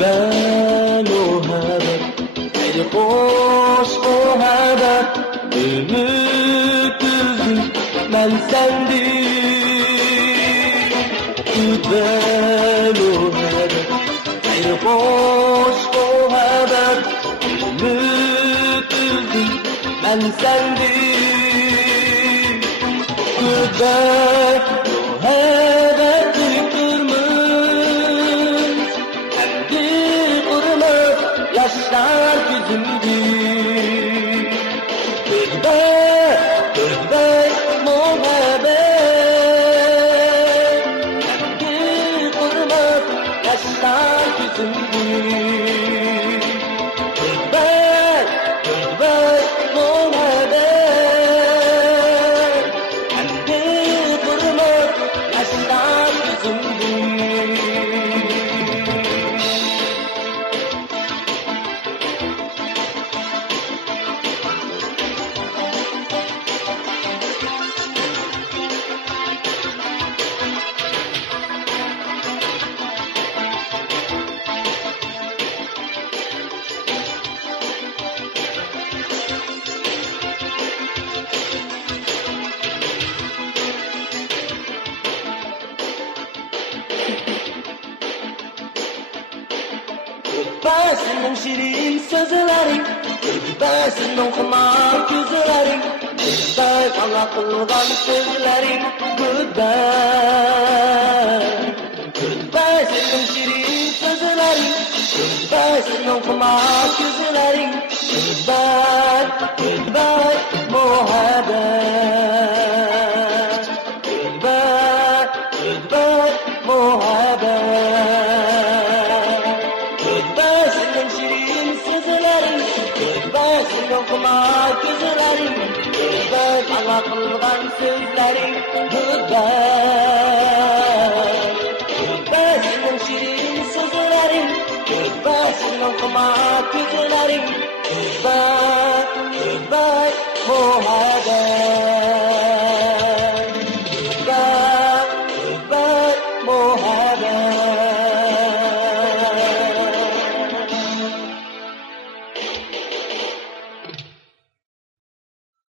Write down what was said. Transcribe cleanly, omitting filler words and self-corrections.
Ben o haber, el hoş o haber, ümit üzüm ben sendim. Ben o haber, el hoş o haber, ümit üzüm ben sendim. Ben o haber duydurmuş, yaşlar yüzümdü. Gözbe muhabbet, kendi kurmak yaşlar yüzümdü. Gözbe muhabbet, kendi kurmak yaşlar yüzümdü. Ben senin şirin sözlerin, ben senin okumak yüzlerin, ben sana kılgan sözlerin, ben senin şirin sözlerin, ben senin okumak yüzlerin, ben muhabbet, muhabbet. Senin okumak yüzlerin, gözler bana kılgan sözlerin, senin şirin sözlerin, senin okumak yüzlerin, muhabbet.